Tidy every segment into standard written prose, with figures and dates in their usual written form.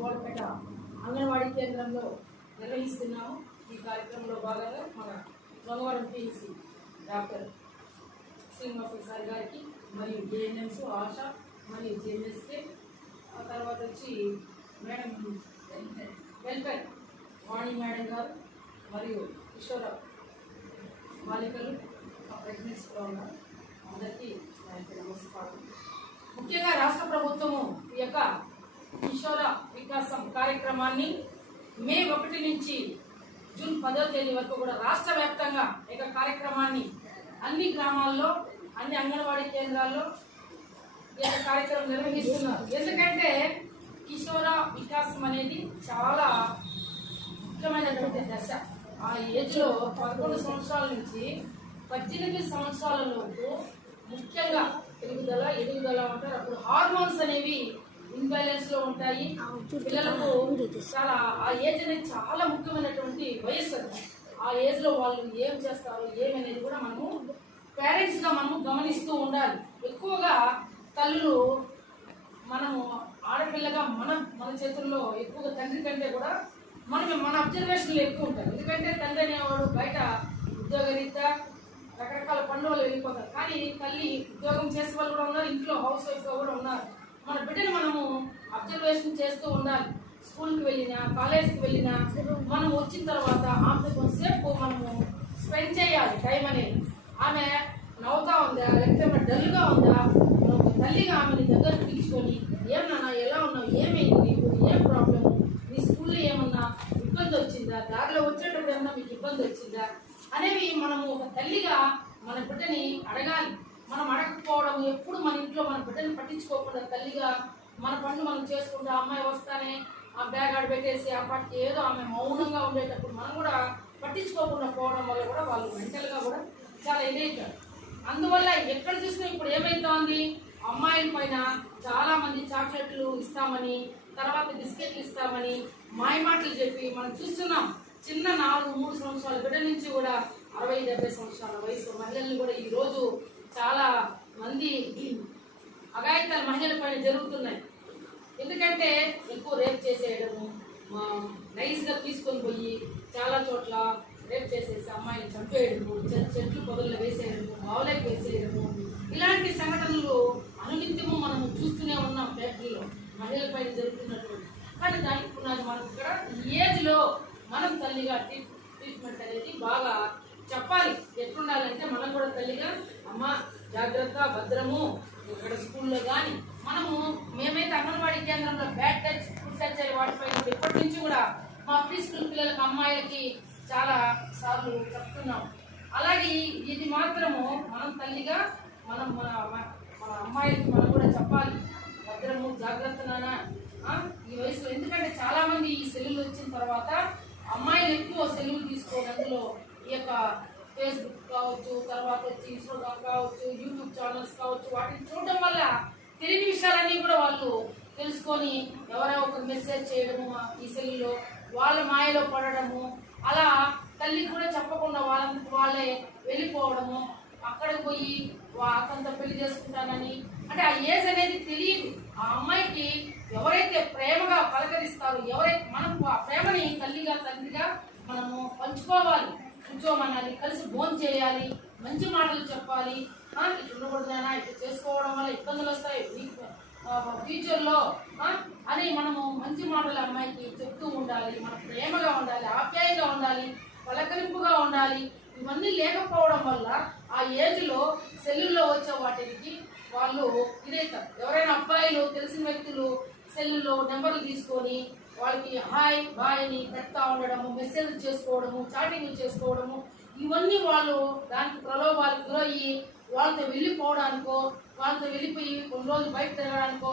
గోడపేట అంగన్వాడీ కేంద్రంలో నిర్వహిస్తున్నాము. ఈ కార్యక్రమంలో భాగంగా మన Gangavaram TC doctor Srinivasa sir గారికి మరియు జేఎన్ఎంస్ ఆశా మరియు జేఎన్ఎస్కే ఆ తర్వాత వచ్చి మేడం వెల్ఫేర్ వాణి మేడం గారు మరియు కిషోర బాలికలు ప్రెగ్నెన్సీ కూడా ఉన్నారు. అందరికీ నమస్కారం. ముఖ్యంగా రాష్ట్ర ప్రభుత్వము ఈ యొక్క కిషోర వికాసం కార్యక్రమాన్ని మే 1 నుంచి జూన్ 10వ తేదీ వరకు కూడా రాష్ట్ర వ్యాప్తంగా ఈ యొక్క కార్యక్రమాన్ని అన్ని గ్రామాల్లో అన్ని అంగన్వాడీ కేంద్రాల్లో ఈ యొక్క కార్యక్రమం నిర్వహిస్తున్నారు. ఎందుకంటే కిషోర వికాసం అనేది చాలా ముఖ్యమైనటువంటి దశ. ఆ ఏజ్లో 11 సంవత్సరాల నుంచి 18 సంవత్సరాల లోపు ముఖ్యంగా ఎదుగుదల ఉంటారు. అప్పుడు హార్మోన్స్ అనేవి ఇన్బ్యాలెన్స్ లో ఉంటాయి. పిల్లలకు చాలా ఆ ఏజ్ అనేది చాలా ముఖ్యమైనటువంటి వయస్సు. అది ఆ ఏజ్ లో వాళ్ళు ఏం చేస్తారు ఏమనేది కూడా మనము పేరెంట్స్ గా మనము గమనిస్తూ ఉండాలి. ఎక్కువగా తల్లులు మనము ఆడపిల్లగా మన చేతుల్లో ఎక్కువగా తండ్రి కంటే కూడా మన అబ్జర్వేషన్లు ఎక్కువ ఉంటాయి. ఎందుకంటే తండ్రి అనేవాడు బయట ఉద్యోగరీత్యా రకరకాల పనులు వెళ్ళిపోతారు. కానీ తల్లి ఉద్యోగం చేసే వాళ్ళు కూడా ఉన్నారు, ఇంట్లో హౌస్ వైఫ్గా కూడా ఉన్నారు. మన బిడ్డను మనము అబ్జర్వేషన్ చేస్తూ ఉండాలి. స్కూల్కి వెళ్ళినా కాలేజీకి వెళ్ళినా మనం వచ్చిన తర్వాత ఆమె కొంతసేపు మనము స్పెండ్ చేయాలి టైం అనేది. ఆమె నవ్వుతా ఉందా లేకపోతే డల్గా ఉందా, ఒక తల్లిగా ఆమెని దగ్గర పిలుచుకొని ఏమన్నా ఎలా ఉన్నావు, ఏమైంది నీకు, ఏం ప్రాబ్లము, నీ స్కూల్లో ఏమన్నా ఇబ్బంది వచ్చిందా, దారిలో వచ్చేటప్పుడు ఏమన్నా మీకు ఇబ్బంది వచ్చిందా అనేవి మనము ఒక తల్లిగా మన బిడ్డని అడగాలి. మనం అడగకపోవడం, ఎప్పుడు మన ఇంట్లో మన బిడ్డని పట్టించుకోకుండా తల్లిగా మన పనులు మనం చేసుకుంటూ అమ్మాయి వస్తానే ఆ బ్యాగ్ ఆడబెట్టేసి ఆ పట్టి ఏదో ఆమె మౌనంగా ఉండేటప్పుడు మనం కూడా పట్టించుకోకుండా పోవడం వల్ల కూడా వాళ్ళు మెంటల్గా కూడా చాలా ఇదవుతారు. అందువల్ల ఎక్కడ చూసినా ఇప్పుడు ఏమైతోంది, అమ్మాయిల పైన చాలా మంది చాక్లెట్లు ఇస్తామని, తర్వాత బిస్కెట్లు ఇస్తామని మాయమాటలు చెప్పి మనం చూస్తున్నాం. చిన్న 4-3 సంవత్సరాల బిడ్డ నుంచి కూడా 60-70 సంవత్సరాల వయసు మహిళలు కూడా ఈరోజు చాలా మంది అఘాయితాలు మహిళల పైన జరుగుతున్నాయి. ఎందుకంటే ఎక్కువ రేప్ చేసేయడము, నైస్గా తీసుకొని పోయి చాలా చోట్ల రేప్ చేసేసి అమ్మాయిని చంపేయడము, చెట్లు పొదల్లో వేసేయడము, బావులకి వేసేయడము, ఇలాంటి సంఘటనలు అనునిత్యము మనం చూస్తూనే ఉన్నాం ఫ్యాక్టరీలో మహిళల పైన జరుగుతున్నటువంటి. కానీ దానికి పునాది మనం ఇక్కడ ఈ ఏజ్లో మనం తల్లిగా ట్రీట్మెంట్ అనేది బాగా చెప్పాలి. ఎట్లుండాలంటే మనం కూడా తల్లిగా అమ్మ జాగ్రత్త భద్రము. ఇక్కడ స్కూల్లో కానీ మేమైతే అంగన్వాడీ కేంద్రంలో బ్యాడ్ టచ్ ఫుడ్ టచ్ అయ్యే వాటిపై ఇప్పటి నుంచి కూడా మా ప్రీ స్కూల్ పిల్లలకి అమ్మాయిలకి చాలా సార్లు చెప్తున్నాం. అలాగే ఇది మాత్రము మనం తల్లిగా మనం మన అమ్మాయిలకి మనం కూడా చెప్పాలి, భద్రము జాగ్రత్త నాన్న ఈ వయసులో. ఎందుకంటే చాలా మంది ఈ సెల్లులు వచ్చిన తర్వాత అమ్మాయిలు ఎక్కువ సెల్లులు తీసుకోవడం, అందులో ఈ యొక్క ఫేస్బుక్ కావచ్చు, తర్వాత వచ్చి ఇన్స్టాగ్రామ్ కావచ్చు, యూట్యూబ్ ఛానల్స్ కావచ్చు, వాటిని చూడడం వల్ల తెలియని విషయాలన్నీ కూడా వాళ్ళు తెలుసుకొని ఎవరో ఒక మెసేజ్ చేయడము ఈ సెల్లులో వాళ్ళ మాయలో పడడము, అలా తల్లికి కూడా చెప్పకుండా వాళ్ళంతకు వాళ్ళే వెళ్ళిపోవడము, అక్కడికి పోయి అతనితో పెళ్లి చేసుకుంటానని. అంటే ఆ ఏజ్ అనేది తెలియదు. ఆ అమ్మాయికి ఎవరైతే ప్రేమగా పలకరిస్తారో, ఎవరైతే మనం ఆ ప్రేమని తల్లిగా తండ్రిగా మనము పంచుకోవాలి, కూర్చోమనాలి, కలిసి భోజనం చేయాలి, మంచి మాటలు చెప్పాలి. ఇట్లా ఉండకూడదైనా ఇట్లా చేసుకోవడం వల్ల ఇబ్బందులు వస్తాయి ఫ్యూచర్లో అని మనము మంచి మాటలు అమ్మాయికి చెప్తూ ఉండాలి. మనం ప్రేమగా ఉండాలి, ఆప్యాయంగా ఉండాలి, పలకరింపుగా ఉండాలి. ఇవన్నీ లేకపోవడం వల్ల ఆ ఏజ్లో సెల్లుల్లో వచ్చే వాటికి వాళ్ళు ఇదైతారు. ఎవరైనా అబ్బాయిలు తెలిసిన వ్యక్తులు సెల్లులో నెంబర్లు తీసుకొని వాళ్ళకి హాయ్ బాయ్ అని పెడతా ఉండడము, మెసేజ్ చేసుకోవడము, చాటింగ్లు చేసుకోవడము, ఇవన్నీ వాళ్ళు దానికి ప్రలోభాలకు గురయ్యి వాళ్ళతో వెళ్ళిపోవడానికో, వాళ్ళతో వెళ్ళిపోయి కొన్ని రోజులు బయట తిరగడానికో,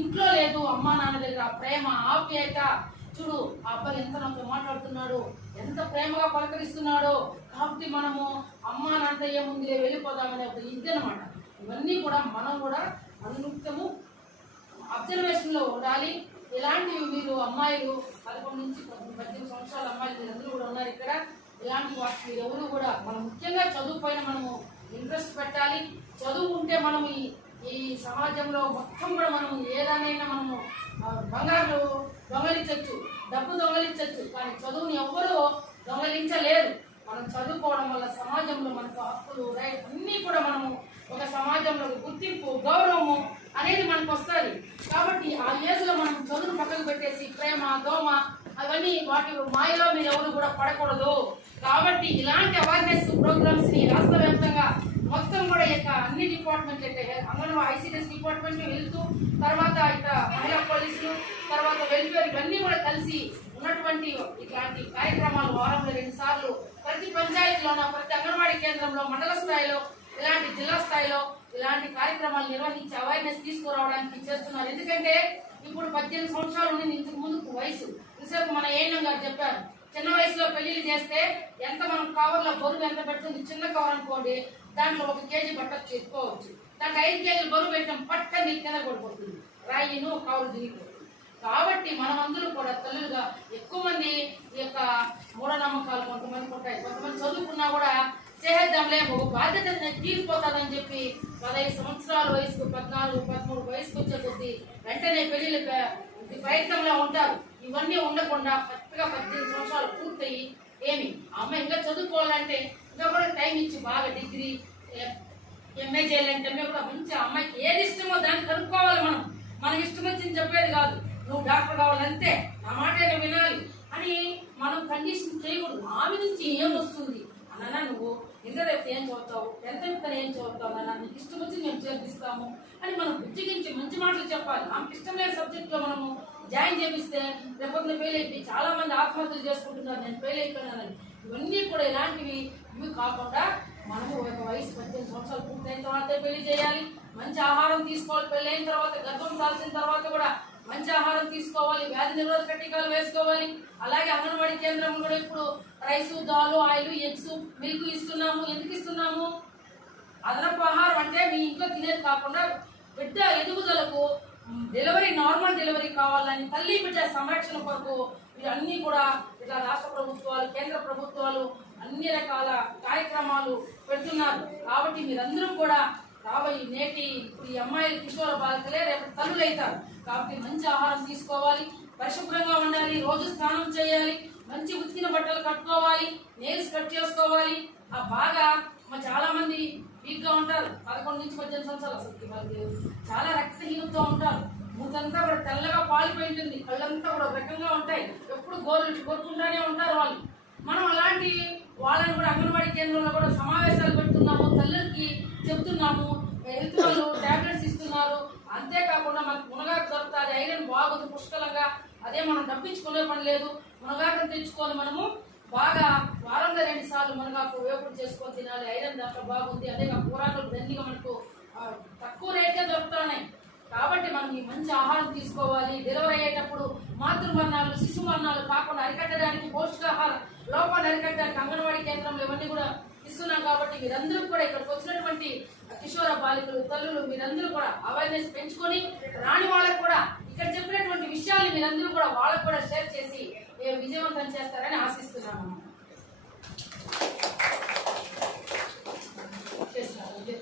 ఇంట్లో లేదు అమ్మా నాన్న దగ్గర ప్రేమ ఆప్యాయత, చూడు ఆ అబ్బాయి ఎంత నాతో మాట్లాడుతున్నాడు, ఎంత ప్రేమగా పలకరిస్తున్నాడో, కాబట్టి మనము అమ్మా నాన్న ఏముంది వెళ్ళిపోదామనే ఒక ఇది అనమాట. ఇవన్నీ కూడా మనం కూడా అనునిత్యము అబ్జర్వేషన్లో ఉండాలి. ఇలాంటివి మీరు అమ్మాయిలు 11 నుంచి 18 సంవత్సరాల అమ్మాయిలు మీరందరూ కూడా ఉన్నారు ఇక్కడ. ఇలాంటి వాటికి ఎవరు కూడా మనం ముఖ్యంగా చదువు పైన మనము ఇంట్రెస్ట్ పెట్టాలి. చదువు ఉంటే మనం ఈ సమాజంలో మొత్తం కూడా మనం ఏదైనా మనము బంగారు దొంగలు డబ్బు దొంగలించవచ్చు, కానీ చదువుని ఎవ్వరూ దొంగలించలేరు. మనం చదువుకోవడం వల్ల సమాజంలో మనకు హక్కులు అన్నీ కూడా మనము ఒక సమాజంలో గుర్తింపు గౌరవము అనేది మనకు వస్తుంది. కాబట్టి ఆ ఏజ్లో మనం చదువును పక్కకు పెట్టేసి ప్రేమ దోమ అవన్నీ వాటి మాయలో మీరు ఎవరు కూడా పడకూడదు. కాబట్టి ఇలాంటి అవేర్నెస్ ప్రోగ్రామ్స్ ని రాష్ట్ర వ్యాప్తంగా మొత్తం కూడా ఇక అన్ని డిపార్ట్మెంట్ అంటే అంగన్వాడీ ఐసీడీఎస్ డిపార్ట్మెంట్ వెళ్తూ తర్వాత ఇక మహిళా పోలీసులు తర్వాత వెల్ఫేర్ ఇవన్నీ కూడా కలిసి ఉన్నటువంటి ఇట్లాంటి కార్యక్రమాలు వారంలో 2 సార్లు ప్రతి పంచాయతీలోన ప్రతి అంగన్వాడీ కేంద్రంలో మండల స్థాయిలో ఇలాంటి జిల్లా స్థాయిలో ఇలాంటి కార్యక్రమాలు నిర్వహించి అవేర్నెస్ తీసుకురావడానికి చేస్తున్నారు. ఎందుకంటే ఇప్పుడు 18 సంవత్సరాలు ఉంది ఇంతకు ముందుకు వయసు. ఇంతసేపు మన ఏఎన్ఎం గారు చెప్పారు, చిన్న వయసులో పెళ్లిళ్ళు చేస్తే ఎంత మనం కవర్లో బరువు ఎంత పెడుతుంది, చిన్న కవర్ అనుకోండి దాంట్లో 1 కేజీ పట్టచ్చు ఎక్కువచ్చు, దాంట్లో 5 కేజీలు బరువు పెట్టడం పట్టని కింద పడిపోతుంది, రాయిను కవర్ దిగిపోతుంది. కాబట్టి మనమందరూ కూడా తల్లులుగా ఎక్కువ మంది ఈ యొక్క మూఢనమ్మకాలు కొంతమందికి ఉంటాయి. కొంతమంది చదువుకున్నా కూడా చేద్దాంలే ఒక బాధ్యత తీరిపోతుందని చెప్పి 15 సంవత్సరాల వయసుకు 14, 13 వయసుకు వచ్చే కొద్దీ వెంటనే పెళ్లిళ్ళ ప్రయత్నంలో ఉంటారు. ఇవన్నీ ఉండకుండా కరెక్ట్గా 18 సంవత్సరాలు పూర్తయి ఏమి అమ్మాయి ఇంకా చదువుకోవాలంటే ఇంకా కూడా టైం ఇచ్చి బాగా డిగ్రీ ఎంఏ చేయాలంటే కూడా మంచి అమ్మాయికి ఏది ఇష్టమో దాన్ని కనుక్కోవాలి. మనకి ఇష్టం వచ్చింది చెప్పేది కాదు, నువ్వు డాక్టర్ కావాలంతే నా మాట వినాలి అని మనం కండిషన్ చేయకూడదు. ఆమె నుంచి ఏమొస్తుంది అన్న, నువ్వు ఇంటర్ రేపు ఏం చదువుతావు, 10th ఏం చదువుతావు అన్న, నీకు ఇష్టం వచ్చి మేము చేర్పిస్తాము అని మనం బుజ్జిగించి మంచి మాటలు చెప్పాలి. ఆమెకి ఇష్టం లేని సబ్జెక్ట్లో మనము జాయిన్ చేపిస్తే రేపొద్దున ఫెయిల్ అయిపోయి చాలా మంది ఆత్మహత్యలు చేసుకుంటున్నారు, నేను ఫెయిల్ అయిపోయినానని. ఇవన్నీ కూడా ఇలాంటివి ఇవి కాకుండా మనము ఒక వయసు 18 సంవత్సరాలు పూర్తయిన తర్వాత పెళ్లి చేయాలి, మంచి ఆహారం తీసుకోవాలి, పెళ్లి అయిన తర్వాత గర్భం దాల్చిన తర్వాత కూడా మంచి ఆహారం తీసుకోవాలి, వ్యాధి నిరోధక టీకాలు వేసుకోవాలి. అలాగే అంగన్వాడీ కేంద్రం కూడా ఇప్పుడు రైసు దాలు ఆయిల్ ఎగ్స్ మిల్క్ ఇస్తున్నాము. ఎందుకు ఇస్తున్నాము? అదనపు ఆహారం అంటే మీ ఇంట్లో తినేది కాకుండా బిడ్డ ఎదుగుదలకు డెలివరీ నార్మల్ డెలివరీ కావాలని తల్లి బిడ్డ సంరక్షణ కొరకు ఇవన్నీ కూడా ఇట్లా రాష్ట్ర ప్రభుత్వాలు కేంద్ర ప్రభుత్వాలు అన్ని రకాల కార్యక్రమాలు పెడుతున్నారు. కాబట్టి మీరందరూ కూడా రాబోయే నేటి ఇప్పుడు ఈ అమ్మాయిలు కిషోర బాలికలే రేపు తల్లులు అవుతారు. కాబట్టి మంచి ఆహారం తీసుకోవాలి, పరిశుభ్రంగా ఉండాలి, రోజు స్నానం చేయాలి, మంచి ఉతికిన బట్టలు కట్టుకోవాలి, నెయిల్స్ కట్ చేసుకోవాలి. ఆ బాగా చాలా మంది వీక్ గా ఉంటారు, 11 నుంచి 18 సంవత్సరాలు అసలు వాళ్ళకి చాలా రక్తహీనతో ఉంటారు, మూతంతా కూడా తెల్లగా పాలిపోయి ఉంటుంది, కళ్ళంతా కూడా రకంగా ఉంటాయి, ఎప్పుడు కోరుకుంటానే ఉంటారు వాళ్ళు. మనం అలాంటి వాళ్ళని కూడా అంగన్వాడీ కేంద్రంలో కూడా సమావేశాలు పెడుతున్నాము, తల్లులకి చెప్తున్నాము, హెల్త్ వాళ్ళు టాబ్లెట్స్ ఇస్తున్నారు. అంతేకాకుండా మనకు మునగాకు దొరుకుతుంది, ఐరన్ బాగుంది పుష్కలంగా, అదే మనం డబ్బించుకునే పని లేదు. మునగాకును తెచ్చుకొని మనము బాగా వారంలో 2 సార్లు మునగాకు వేపుడు చేసుకొని తినాలి, ఐరన్ దాంట్లో బాగుంది. అదే కూరగాయలు దండిగా మనకు తక్కువ రేట్కే దొరుకుతున్నాయి. కాబట్టి మనం ఈ మంచి ఆహారం తీసుకోవాలి. డెలివరీ అయ్యేటప్పుడు మాతృమరణాలు శిశు మరణాలు కాకుండా అరికట్టడానికి పౌష్టికాహార లోపాలు అరికట్టడానికి అంగన్వాడీ కేంద్రంలో ఇవన్నీ కూడా ఇస్తున్నాం. కాబట్టి మీరందరూ కూడా ఇక్కడికి వచ్చినటువంటి కిషోర బాలికలు తల్లులు మీరందరూ కూడా అవేర్నెస్ పెంచుకొని రాని వాళ్ళకు కూడా ఇక్కడ చెప్పినటువంటి విషయాలు మీరందరూ కూడా వాళ్ళకు కూడా షేర్ చేసి విజయవంతం చేస్తారని ఆశిస్తున్నాను. చేస్తున్నారు